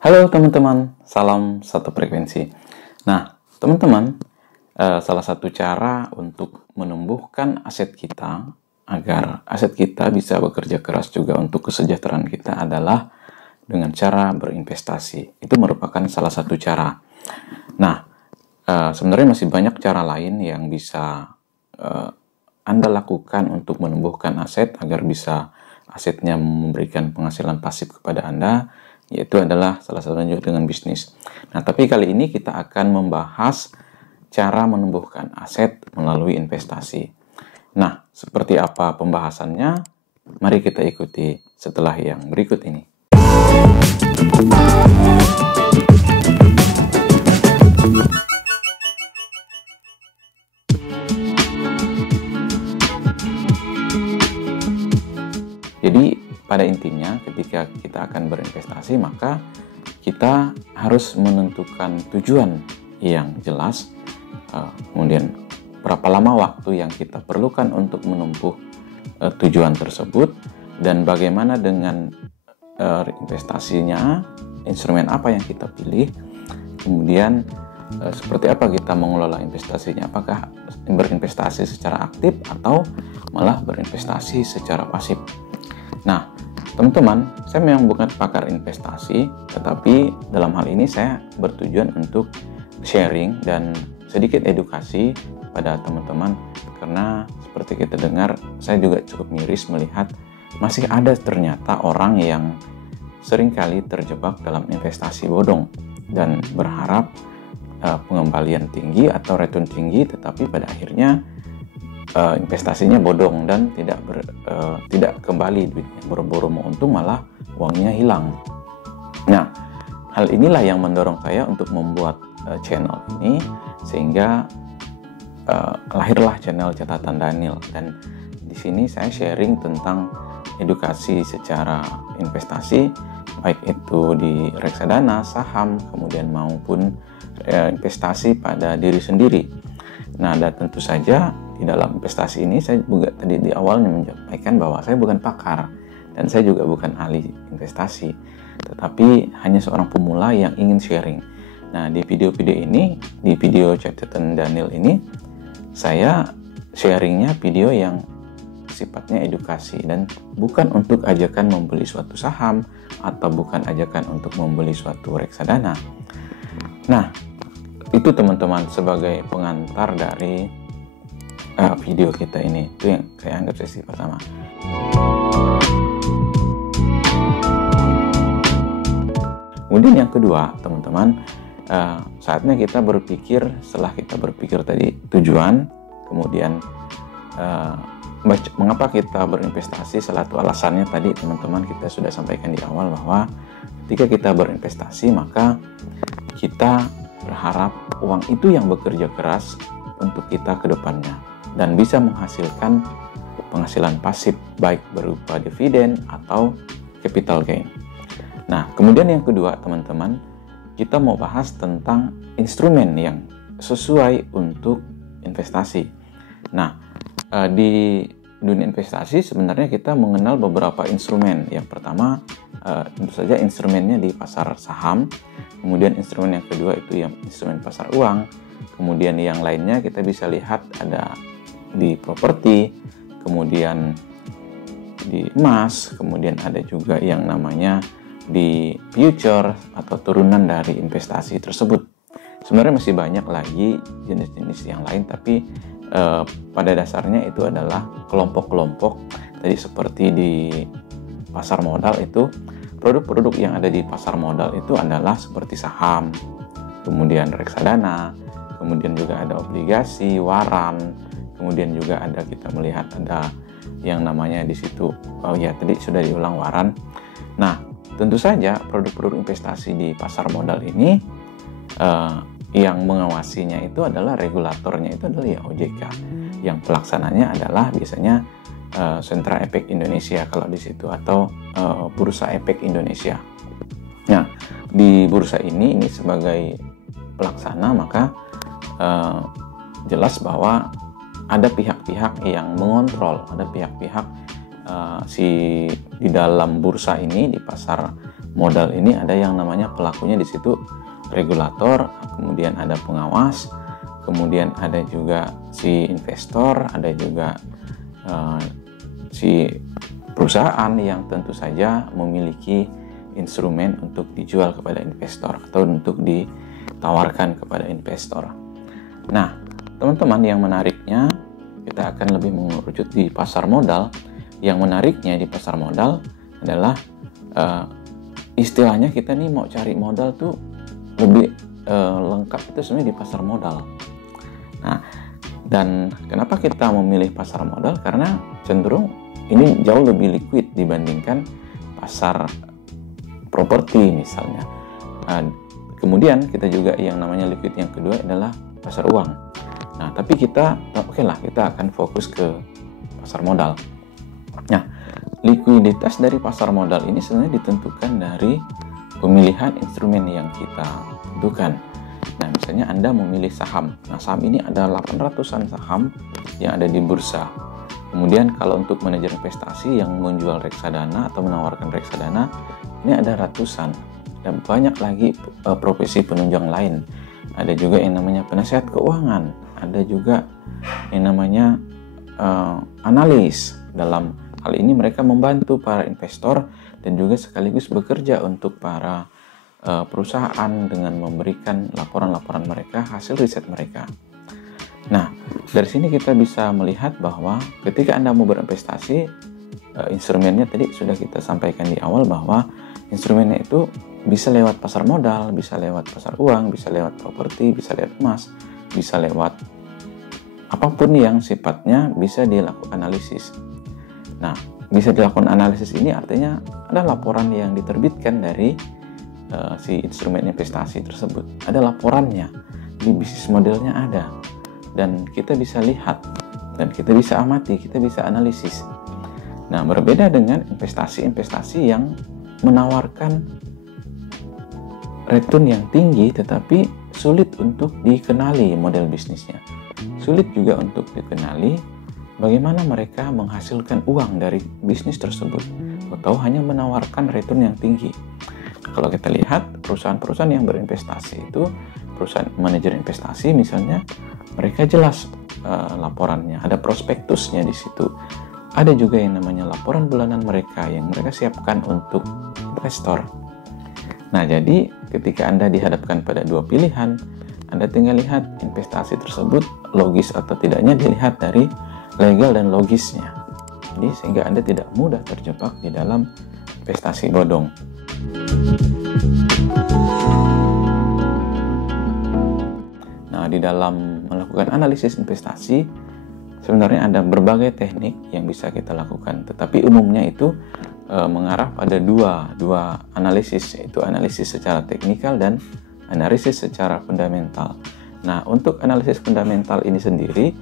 Halo teman-teman, salam satu frekuensi. Nah, teman-teman, salah satu cara untuk menumbuhkan aset kita agar aset kita bisa bekerja keras juga untuk kesejahteraan kita adalah dengan cara berinvestasi. Itu merupakan salah satu cara. Nah, sebenarnya masih banyak cara lain yang bisa Anda lakukan untuk menumbuhkan aset agar bisa asetnya memberikan penghasilan pasif kepada Anda, yaitu adalah salah satunya juga dengan bisnis. Nah, tapi kali ini kita akan membahas cara menumbuhkan aset melalui investasi. Nah, seperti apa pembahasannya? Mari kita ikuti setelah yang berikut ini. Jadi pada intinya ketika kita akan berinvestasi maka kita harus menentukan tujuan yang jelas, kemudian berapa lama waktu yang kita perlukan untuk menempuh tujuan tersebut, dan bagaimana dengan investasinya, instrumen apa yang kita pilih, kemudian seperti apa kita mengelola investasinya, apakah berinvestasi secara aktif atau malah berinvestasi secara pasif. Nah, teman-teman, saya memang bukan pakar investasi, tetapi dalam hal ini saya bertujuan untuk sharing dan sedikit edukasi pada teman-teman, karena seperti kita dengar, saya juga cukup miris melihat masih ada ternyata orang yang seringkali terjebak dalam investasi bodong dan berharap pengembalian tinggi atau return tinggi, tetapi pada akhirnya investasinya bodong dan tidak kembali duitnya, boro-boro mau untung malah uangnya hilang. Nah, hal inilah yang mendorong saya untuk membuat channel ini, sehingga lahirlah channel Catatan Daniel, dan di sini saya sharing tentang edukasi secara investasi, baik itu di reksadana, saham, kemudian maupun investasi pada diri sendiri. Nah, dan tentu saja di dalam investasi ini saya juga tadi di awalnya menyampaikan bahwa saya bukan pakar dan saya juga bukan ahli investasi, tetapi hanya seorang pemula yang ingin sharing. Nah, di video-video ini, di video Catatan Daniel ini, saya sharingnya video yang sifatnya edukasi dan bukan untuk ajakan membeli suatu saham atau bukan ajakan untuk membeli suatu reksadana. Nah, itu teman-teman sebagai pengantar dari video kita ini, itu yang saya anggap sesi pertama. Kemudian yang kedua, teman-teman, saatnya kita berpikir, setelah kita berpikir tadi tujuan, kemudian mengapa kita berinvestasi. Salah satu alasannya tadi teman-teman kita sudah sampaikan di awal, bahwa ketika kita berinvestasi maka kita berharap uang itu yang bekerja keras untuk kita ke depannya dan bisa menghasilkan penghasilan pasif, baik berupa dividen atau capital gain. Nah, kemudian yang kedua, teman-teman, kita mau bahas tentang instrumen yang sesuai untuk investasi. Nah, di dunia investasi sebenarnya kita mengenal beberapa instrumen. Yang pertama, tentu saja instrumennya di pasar saham. Kemudian instrumen yang kedua itu yang instrumen pasar uang. Kemudian yang lainnya kita bisa lihat ada di properti, kemudian di emas, kemudian ada juga yang namanya di future atau turunan dari investasi tersebut. Sebenarnya masih banyak lagi jenis-jenis yang lain, tapi pada dasarnya itu adalah kelompok-kelompok. Tadi seperti di pasar modal itu, produk-produk yang ada di pasar modal itu adalah seperti saham, kemudian reksadana, kemudian juga ada obligasi, waran, kemudian juga ada, kita melihat ada yang namanya di situ, oh ya tadi sudah diulang, waran. Nah, tentu saja produk-produk investasi di pasar modal ini yang mengawasinya itu adalah regulatornya itu adalah ya OJK, yang pelaksananya adalah biasanya Sentra Efek Indonesia kalau di situ, atau Bursa Efek Indonesia. Nah, di bursa ini sebagai pelaksana, maka jelas bahwa ada pihak-pihak yang mengontrol, ada pihak-pihak di dalam bursa ini, di pasar modal ini ada yang namanya pelakunya di situ regulator, kemudian ada pengawas, kemudian ada juga si investor, ada juga si perusahaan yang tentu saja memiliki instrumen untuk dijual kepada investor atau untuk ditawarkan kepada investor. Nah, teman-teman, yang menariknya kita akan lebih mengerucut di pasar modal. Yang menariknya di pasar modal adalah istilahnya kita nih mau cari modal tuh lebih lengkap itu sebenarnya di pasar modal. Nah, dan kenapa kita memilih pasar modal? Karena cenderung ini jauh lebih liquid dibandingkan pasar properti misalnya. Kemudian kita juga yang namanya liquid yang kedua adalah pasar uang. Nah, tapi kita akan fokus ke pasar modal. Nah, likuiditas dari pasar modal ini sebenarnya ditentukan dari pemilihan instrumen yang kita tentukan. Nah, misalnya Anda memilih saham. Nah, saham ini ada 800-an saham yang ada di bursa. Kemudian kalau untuk manajer investasi yang menjual reksadana atau menawarkan reksadana, ini ada ratusan. Dan banyak lagi profesi penunjang lain. Ada juga yang namanya penasihat keuangan. Ada juga yang namanya analis. Dalam hal ini mereka membantu para investor dan juga sekaligus bekerja untuk para perusahaan dengan memberikan laporan-laporan mereka, hasil riset mereka. Nah, dari sini kita bisa melihat bahwa ketika Anda mau berinvestasi, instrumennya tadi sudah kita sampaikan di awal bahwa instrumennya itu bisa lewat pasar modal, bisa lewat pasar uang, bisa lewat properti, bisa lewat emas, bisa lewat apapun yang sifatnya bisa dilakukan analisis. Nah, bisa dilakukan analisis ini artinya ada laporan yang diterbitkan dari si instrumen investasi tersebut. Ada laporannya, di bisnis modelnya ada, dan kita bisa lihat, dan kita bisa amati, kita bisa analisis. Nah, berbeda dengan investasi-investasi yang menawarkan return yang tinggi tetapi sulit untuk dikenali model bisnisnya. Sulit juga untuk dikenali bagaimana mereka menghasilkan uang dari bisnis tersebut, atau hanya menawarkan return yang tinggi. Kalau kita lihat perusahaan-perusahaan yang berinvestasi itu, perusahaan manajer investasi misalnya, mereka jelas laporannya, ada prospektusnya di situ. Ada juga yang namanya laporan bulanan mereka yang mereka siapkan untuk investor. Nah, jadi ketika Anda dihadapkan pada dua pilihan, Anda tinggal lihat investasi tersebut logis atau tidaknya dilihat dari legal dan logisnya. Jadi sehingga Anda tidak mudah terjebak di dalam investasi bodong. Nah, di dalam melakukan analisis investasi sebenarnya ada berbagai teknik yang bisa kita lakukan, tetapi umumnya itu mengarah pada dua analisis, yaitu analisis secara teknikal dan analisis secara fundamental. Nah, untuk analisis fundamental ini sendiri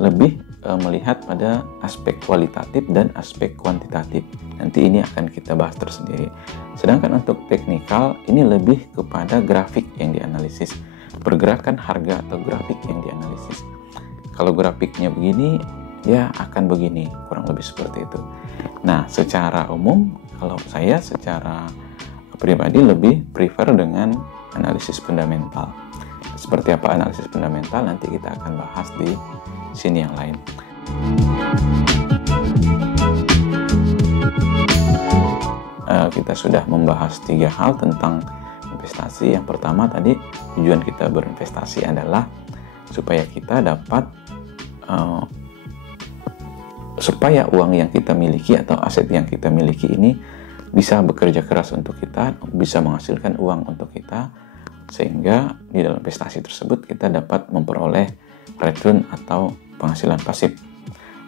lebih melihat pada aspek kualitatif dan aspek kuantitatif. Nanti ini akan kita bahas tersendiri. Sedangkan untuk teknikal ini lebih kepada grafik yang dianalisis, pergerakan harga atau grafik yang dianalisis. Kalau grafiknya begini, ya akan begini, kurang lebih seperti itu. Nah, secara umum, kalau saya secara pribadi lebih prefer dengan analisis fundamental. Seperti apa analisis fundamental, nanti kita akan bahas di sini yang lain. Kita sudah membahas 3 hal tentang investasi. Yang pertama tadi, tujuan kita berinvestasi adalah supaya kita dapat supaya uang yang kita miliki atau aset yang kita miliki ini bisa bekerja keras untuk kita, bisa menghasilkan uang untuk kita, sehingga di dalam investasi tersebut kita dapat memperoleh return atau penghasilan pasif.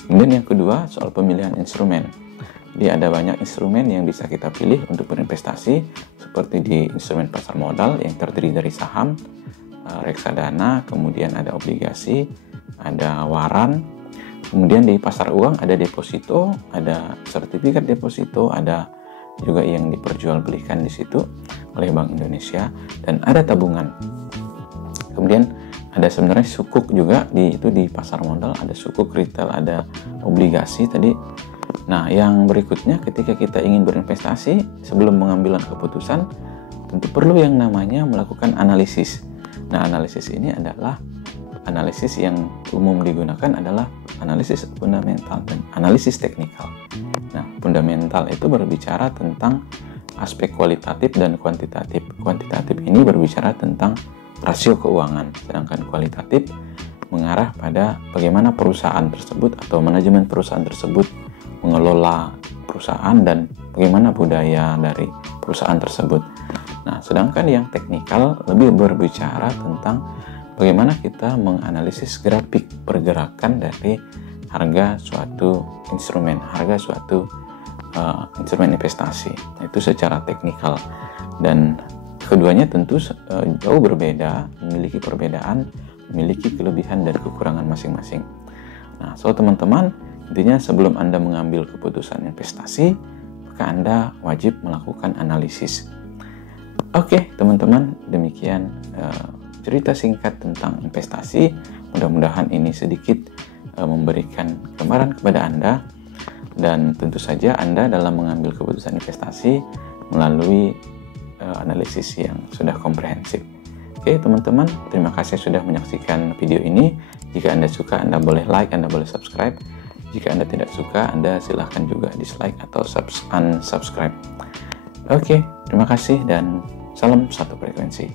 Kemudian yang kedua, soal pemilihan instrumen. Jadi ada banyak instrumen yang bisa kita pilih untuk berinvestasi, seperti di instrumen pasar modal yang terdiri dari saham, reksadana, kemudian ada obligasi, ada waran. Kemudian di pasar uang ada deposito, ada sertifikat deposito, ada juga yang diperjualbelikan di situ oleh Bank Indonesia, dan ada tabungan. Kemudian ada sebenarnya sukuk juga di pasar modal, ada sukuk retail, ada obligasi tadi. Nah, yang berikutnya ketika kita ingin berinvestasi, sebelum mengambil keputusan, tentu perlu yang namanya melakukan analisis. Nah, analisis ini adalah analisis yang umum digunakan adalah analisis fundamental dan analisis teknikal. Nah, fundamental itu berbicara tentang aspek kualitatif dan kuantitatif. Kuantitatif ini berbicara tentang rasio keuangan, sedangkan kualitatif mengarah pada bagaimana perusahaan tersebut atau manajemen perusahaan tersebut mengelola perusahaan dan bagaimana budaya dari perusahaan tersebut. Nah, sedangkan yang teknikal lebih berbicara tentang bagaimana kita menganalisis grafik pergerakan dari harga suatu instrumen, instrumen investasi. Itu secara teknikal, dan keduanya tentu jauh berbeda, memiliki perbedaan, memiliki kelebihan dan kekurangan masing-masing. Nah, so teman-teman, intinya sebelum Anda mengambil keputusan investasi, maka Anda wajib melakukan analisis. Oke, teman-teman, demikian cerita singkat tentang investasi. Mudah-mudahan ini sedikit memberikan gambaran kepada Anda, dan tentu saja Anda dalam mengambil keputusan investasi melalui analisis yang sudah komprehensif. Oke, teman-teman, terima kasih sudah menyaksikan video ini. Jika Anda suka, Anda boleh like, Anda boleh subscribe. Jika Anda tidak suka, Anda silahkan juga dislike atau unsubscribe. Oke, terima kasih dan salam satu frekuensi.